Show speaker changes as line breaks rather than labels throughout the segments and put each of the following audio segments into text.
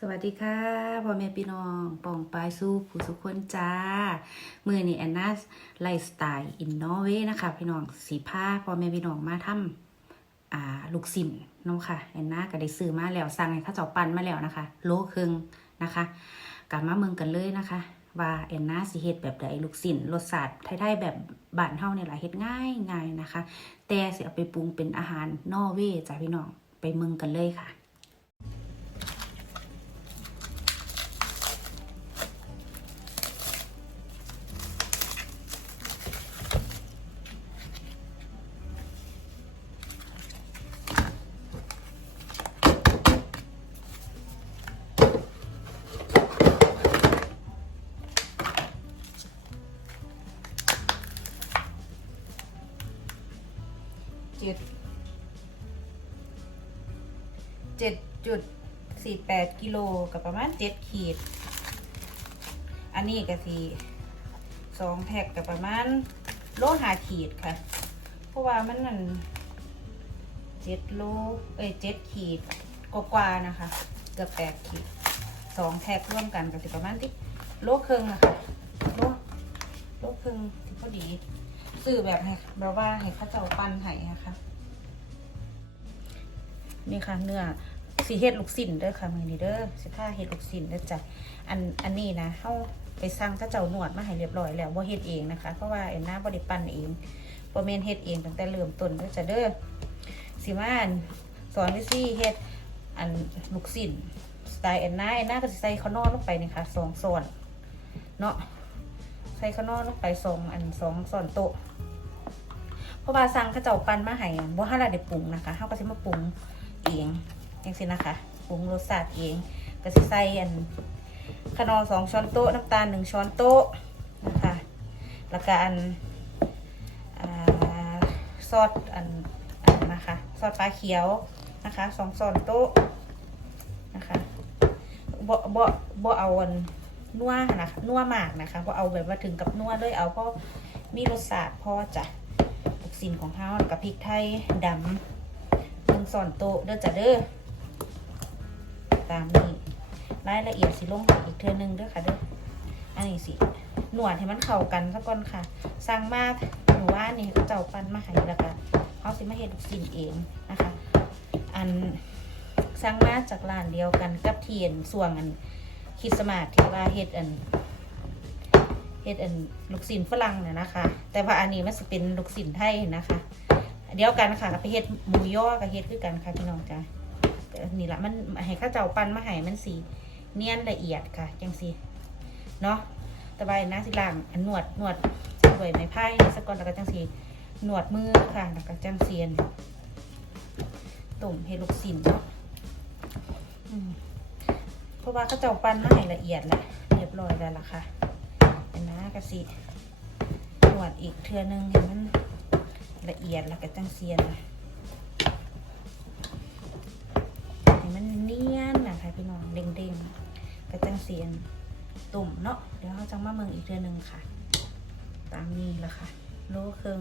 สวัสดีค่ะพ่อแม่พี่น้องปองปลายสู้ผู้สุขคนจ้า มือนี่แอนนาไลฟ์สไตล์อินนอเวนะคะพี่น้องสีผ้าพ่อแม่พี่น้องมาทำอ่าลูกสินเนาะค่ะแอนนาก็ได้ซื้อมาแล้วสั่งให้ข้าเจ้าปั้นมาแล้วนะคะ โลครึ่งนะคะกลับมาเมืองกันเลยนะคะ ว่าแอนนาสิเฮ็ดแบบใดลูกสินรสชาติไทยๆแบบบ้านเฮาเนี่ยแหละเฮ็ดง่ายง่ายนะคะ แต่สิเอาไปปรุงเป็นอาหารนอเวจ้าพี่น้องไปเมืองกันเลยค่ะ 8กิโลกับประมาณ 7 ขีด อันนี้ก็สีสองแพ็กกับประมาณโลหาขีดค่ะ เพราะว่ามันนั่นเจ็ดโลเอ้ยเจ็ดขีดกว่ากว่านะคะ เกือบแปดขีดสองแพ็กร่วมกันก็สิประมาณที่โลครึ่งนะคะโลโลครึ่งที่พอดีสื่อแบบให้แบบว่าให้ข้ะเจ้าปั้นให้นะคะนี่ค่ะเนื้อ สีเฮ็ดลูกสินเด้อค่ะมือนี้เด้อสิผ้าเฮ็ดลูกสินเด้อจ้ะอันอันนี้นะเฮาไปสั่งเข้าเจ้าหนวดมาให้เรียบร้อยแล้วบ่าเฮ็ดเองนะคะเพราะว่าไอ้หน้าบ่ได้ปั้นเองบ่แม่นเฮ็ดเองตั้งแต่เริ่มต้นเด้อจ้ะเด้อสิมานสอนวิธีเฮ็ดอันลูกสินสไตล์แอนนาแอนนาก็สิใส่ข้าวนอกลงไปนี่ค่ะสองส่วนเนาะใส่ข้าวนอกลงไปสองอันสองส่วนโต๊ะเพราะว่าสั่งข้าเจ้าปั้นมาให้บ่ฮั่นละได้ปรุงนะคะเฮาก็สิมาปรุงเอง จังซี่นะคะปรุงรสชาติเองก็สิใส่อันขนอสองช้อนโต๊ะน้ำตาลหนึ่งช้อนโต๊ะนะคะแล้วก็อันอ่าซอสอันอันนะคะซอสปลาเขียวนะคะสองช้อนโต๊ะนะคะบ่บ่บ่เอาอันนัวนะคะนัวมากนะคะบ่เอาแบบว่าถึงกับนัวเลยเอาเพราะมีรสชาติพอจ้ะลูกสินของเฮาแล้วกับพริกไทยดำหนึ่งส่อนโต๊ะเด้อจ้ะเด้อ ตามนี้รายละเอียดสิลงให้อีกเทื่อนึงด้อค่ะเด้ออันนี้สิหนวดให้มันเข้ากันซะก่อนค่ะสั่งมาหนูว่านี่เจ้าปั้นมาให้แล้วก็เขาสิมาเฮ็ดลูกสินเองนะคะ อันสั่งมาจากร้านเดียวกันกับเทียนส่วงอันคิดสมาสที่ว่าเฮ็ดอันเฮ็ดอันลูกสินฝรั่งเนี่ยนะคะ แต่ว่าอันนี้มันจะเป็นลูกสินไทยนะคะ เดียวกันค่ะกับไปเฮ็ดหมูย่อกับเฮ็ดคือกันค่ะพี่น้องจ้ะแต่อั นี่ละมันให้ข้าเจ้าปั้นมาให้มันสีเนียนละเอียดค่ะจังสีเนาะต่ใบหน้าสิล่างอันนวดนวดด้วยไม้ไผ่สกอนแล้วก็จังสีนวดมือค่ะแล้วก็จังเซียนตุ่มเฮลูกสินเนาะเพราะว่าข้าเจ้าปั้นมาให้ละเอียดแล้วเรียบร้อยแล้วล่ะค่ะเป็นนะกะสินวดอีกเทือนึงให้มันละเอียดแล้วก็จังเซียนนะให้มันเนียนนะคะพี่น้องเด้ง ๆก็จังเซียนตุ่มเนาะเดี๋ยวเราจะมาเมืองอีกเทือนหนึ่งค่ะ ตามนี้ละค่ะ โลเครื่อง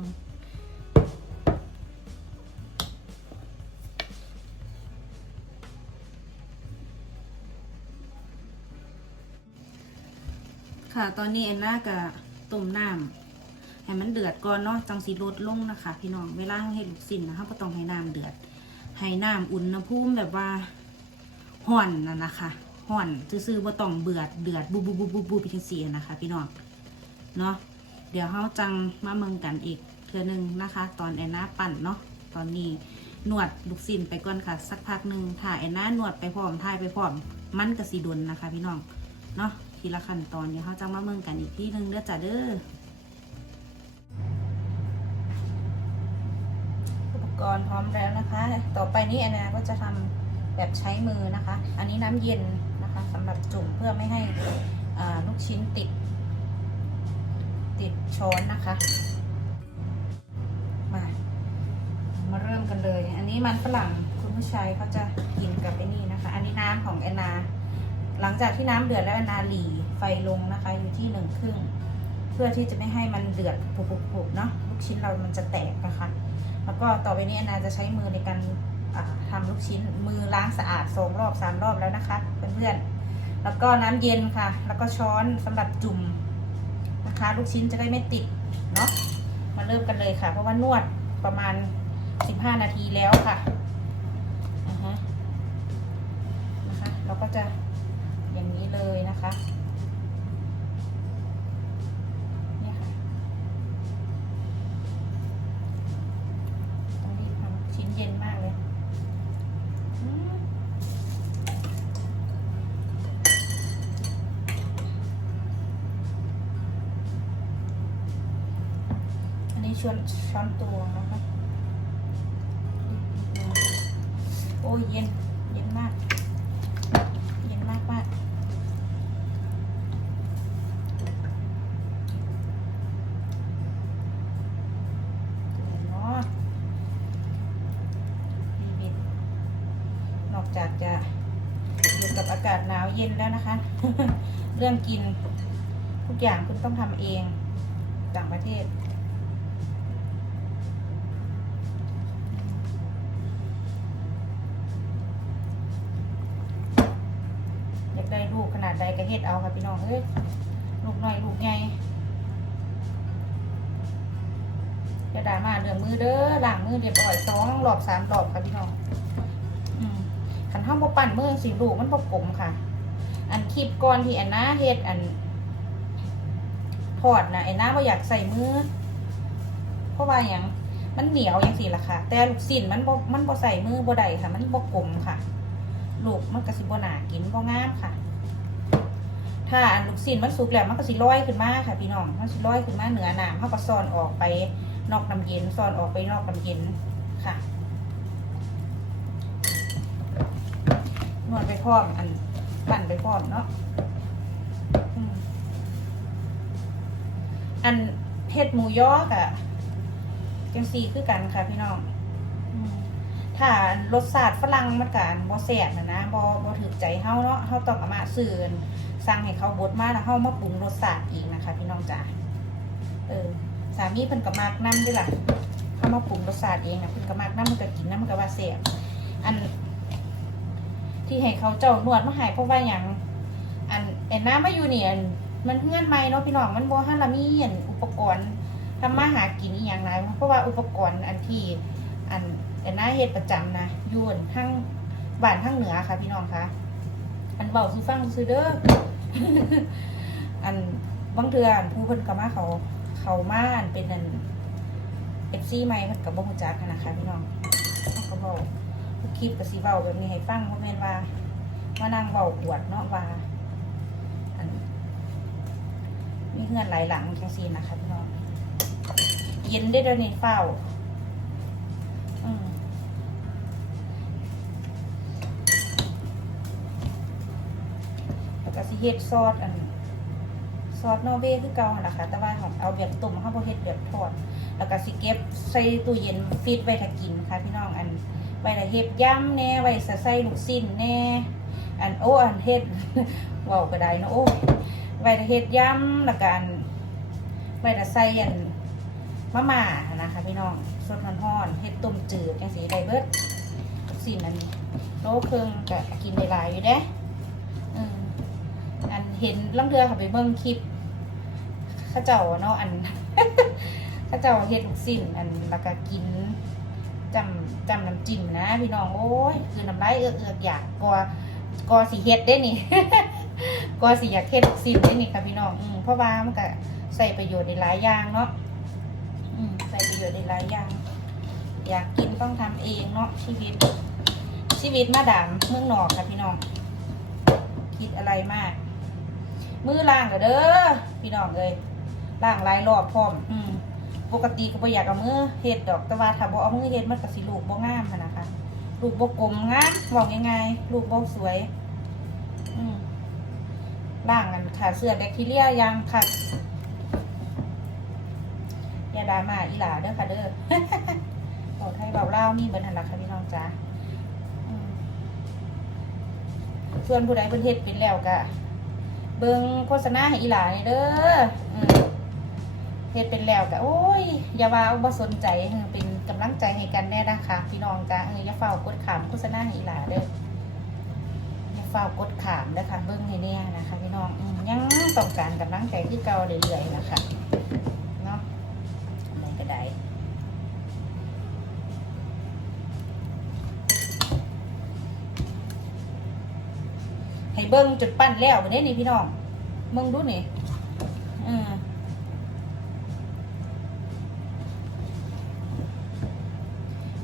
ค่ะตอนนี้แอนนากับต้มน้ำให้มันเดือดก่อนเนาะจังสีลดลงนะคะ พี่น้องเวลาเราเฮ็ดลูกชิ้นนะคะก็ต้องให้น้ำเดือดให้น้ำอุณหภูมิแบบว่าห่อนนะนะคะ ห่อนซื่อๆว่าต้องเบือดเดือดบุบบุบบุบบุบบุบจังซี่นะคะ พี่น้องเนาะเดี๋ยวเราจังมาเมืองกันอีกเทือหนึงนะคะ ตอนแอนนาปั่นเนาะตอนนี้นวดลูกชิ้นไปก่อนค่ะ สักพักหนึ่งถ้ายแอนนานวดไปพร้อมทายไปพร้อมมันกระสีดนนะคะ พี่น้องเนาะทีละขั้นตอนเดี๋ยวเราจะมาเมืองกันอีกที่หนึงเด้อจ้ะเด้ออุปกรณ์พร้อมแล้วนะคะ ต่อไปนี้แอนนาก็จะทำแบบใช้มือนะคะ อันนี้น้ำเย็น นะคะสำหรับจุ่มเพื่อไม่ให้อ่าลูกชิ้นติด ติดช้อนนะคะ มา มาเริ่มกันเลย อันนี้มันฝรั่งคุณผู้ชายเขาจะกินกับไอ้นี่นะคะ อันนี้น้ำของแอนนา หลังจากที่น้ำเดือดแล้วแอนนาหลีไฟลงนะคะ อยู่ที่หนึ่งครึ่งเพื่อที่จะไม่ให้มันเดือดปุบๆเนาะลูกชิ้นเรามันจะแตกนะคะ แล้วก็ต่อไปนี้แอนนาจะใช้มือในการ อ่าทำลูกชิ้นมือล้างสะอาดสองรอบสามรอบแล้วนะคะเพื่อนๆแล้วก็น้ำเย็นค่ะ แล้วก็ช้อนสำหรับจุ่มนะคะ ลูกชิ้นจะได้ไม่ติดเนาะมาเริ่มกันเลยค่ะ เพราะว่านวดประมาณ15นาทีแล้วค่ะนะคะเราก็จะอย่างนี้เลยนะคะเนี่ยค่ะต้องรีบทำชิ้นเย็นมากเลยอืมอันนี้ ช้อนช้อนตัวนะคะโอ้ยเย็น เย็นมาก เย็นมากมากเห็นเนาะนี่บินนอกจากจะอยู่กับอากาศหนาวเย็นแล้วนะคะ เรื่องกินทุกอย่างคุณต้องทำเองต่างประเทศ อยากได้ลูกข นาดใดก็เฮ็ดเอาค่ะพี่น้องเอ้ยลูกน้อยลูกใหญ่จะด่ามาเรื่องมือเด้อหล้างมือเรียบร้อยสองรอบสามรอบค่ะพี่น้องขันห้ามบปั่นมือสิลูกมันบ่กลมค่ะ อันคลิปก่อนที่อันน้าเฮ็ดอันทอดนะไอ้น้าบ่อยากใส่มือ เพราะว่าอย่างมันเหนียวอย่างสี่ล่ะค่ะ แต่ลูกสินมันบ่มันบ่ใส่มือบ่ได้ค่ะ มันบ่กลมค่ะ ลูกมันก็สิบ่หนากินบ่งามค่ะ ถ้าอันลูกสิ้นมันสุกแล้วมันก็สิลอยขึ้นมาค่ะพี่น้อง มันสิลอยขึ้นมาเหนือน้ำเขาก็ซ่อนออกไปนอกน้ำเย็นซ่อนออกไปนอกน้ำเย็นค่ะนวดไปพร้อมอันปั่นไปพร้อมเนาะอันเห็ดหมูยอกอะจังซีคือกันค่ะพี่น้อง ถ้ารสชาติฝรั่งมันกันบ่แซ่บนะนะบ่บ่ถูกใจเฮาเนาะเฮาต้องเอามาซื้อสั่งให้เขาบดมาแล้วเฮามาปรุงรสชาติอีกนะคะ พี่น้องจ๋าเออสามีเพิ่นก็มักนำด้วยล่ะเฮามาปรุงรสชาติเองนะเพิ่นก็มักนำมันก็กินนำมันก็ว่าแซ่บอัน ที่ให้เขาเจ้านวดมาให้เพราะว่าหยังอันไอ้น้ำมาอยู่เนี่ยมันเฮือนใหม่เนาะพี่น้องมันบ่ทันละมีอันอุปกรณ์ทำมาหากินอีหยังหลายเพราะว่าอุปกรณ์อันที่ อันไอ้น้าเฮ็ดประจำนะยูนทั้งบ้านทั้งเหนือค่ะ พี่น้องคะอันเบาซื้อฟังซื้อเด้ออันบางเทือนผู้เพิ่นก็มาเขาเขามาอันเป็นอันเอฟซีใหม่เพิ่นก็บ่ฮู้จักนะคะพี่น้องเขาก็เว้คลิปก็สิเว้าแบบนี้ให้ฟังบ่แม่นว่ามานั่งเว้าอวดเนาะว่าอันมีเฮือนหลายหลังจังซี่นะคะพี่น้องเย็นได้เดี๋ยวนี้เฝ้า อืมแล้วก็ สิเฮ็ดซอสอันซอสนอร์เวย์คือเก่าหั่นล่ะค่ะ แต่ว่าของเอาแบบตุ่มเฮาบ่เฮ็ดแบบทอด แล้วก็สิเก็บใส่ตู้เย็นฟรีซไว้ถ้ากินค่ะ พี่น้องอันไว้ถ้าเฮ็ดยำแหน่ไว้ใส่ลูกชิ้นแหน่อันโอ้อันเฮ็ดเว้าก็ได้เนาะโอ้ไว้ถ้าเฮ็ดยำแล้วก็อันไว้ถ้าใส่อันมะม่านะคะพี่น้องสดร้อนๆเฮ็ดต้มจืดจังสีไดเบิดสิ่งอันนี้โลเครื่องก็กินได้หลายอยู่เด้ เห็นลังเทือค่ะไปเบิ่งคลิปข้าเจ้าเนาะอันข้าเจ้าเฮ็ดลูกสิ้นอันแล้วก็กินจำจำน้ำจิ้มนะพี่น้องโอ้ยคือน้ำลายเอือกเอือกอยากกลัวกลัวสีเฮ็ดได้นี่กลัวสีอยากเฮ็ดลูกสิ้นได้นี่ค่ะพี่น้องอืเพราะว่ามันก็ใส่ประโยชน์ในหลายอย่างเนาะอืใส่ประโยชน์ในหลายอย่าง อยากกินต้องทำเองเนาะชีวิต ชีวิตมาดามเมืองนอกค่ะพี่น้องคิดอะไรมาก มือล่างก็เด้อพี่น้องเลยล่างหลายรอบพร้อม อืมปกติก็บ่อยากเอามือเฮ็ดดอกแต่ว่าถ้าบ่เอามือเฮ็ดมันก็สิลูกบ่งามหั้นนะคะลูกบ่กลมงามบอกยังไงลูกบ่สวย อืมล่างกันขาเสื้อแบคทีเรียยังค่ะยาดามาอีหลาเด้อค่ะเด้อบอกให้เบาเล่ามีเบิร์ทันลักค่ะพี่น้องจ้าส่วนผู้ใดเพิ่นเฮ็ดเป็นแล้วก็ เบิงโฆษณาให้อีหลานี่เด้อเฮ็ดเป็นแล้วก็โอ้ย อย่าว่าบ่สนใจเป็นกำลังใจให้กันแน่นะคะพี่น้องจ้าเอออย่าเฝ้ากดขามโฆษณาให้อีหลาเด้ออย่าเฝ้ากดขามเด้อค่ะเบิ้งให้เนี่ยนะคะ พี่น้องอยังต้องการกำลังใจที่เก่าเรื่อยๆนะคะเนาะอะไรก็ได้ ให้เบิ้งจุดปั้นแล้ววันนี้นี่พี่น้องเบิ้งดูนี่อืม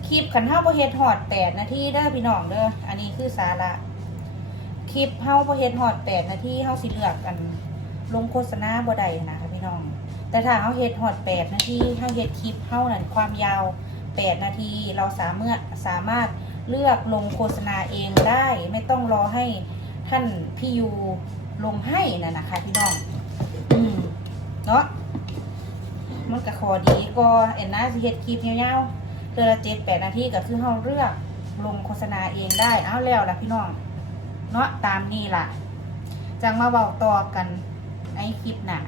คลิปขันเฮาบ่เฮ็ดฮอด8นาทีเด้อพี่น้องเด้ออันนี้คือสาระคลิปเฮาบ่เฮ็ดฮอด8นาทีเฮาสิเลือกกัน ลงโฆษณาบ่ได้นะคะพี่น้อง แต่ถ้าเฮาเฮ็ดฮอด8นาทีเฮาเฮ็ดคลิปเฮานั่นความยาว8นาทีเราสามารถสามารถเลือกลงโฆษณาเองได้ ไม่ต้องรอให้ ท่านพี่ยูลงให้น่ะนะคะพี่น้องอืมเนาะมันก็ขอดีก็เอ็นนะสิเฮ็ดคลิปยาวๆเดือนละเจ็ดแปดนาทีก็คือเฮาเลือกลงโฆษณาเองได้เอาแล้วล่ะพี่น้องเนาะตามนี่ล่ะจังมาเบาต่อกันไอ้คลิปหน่ะ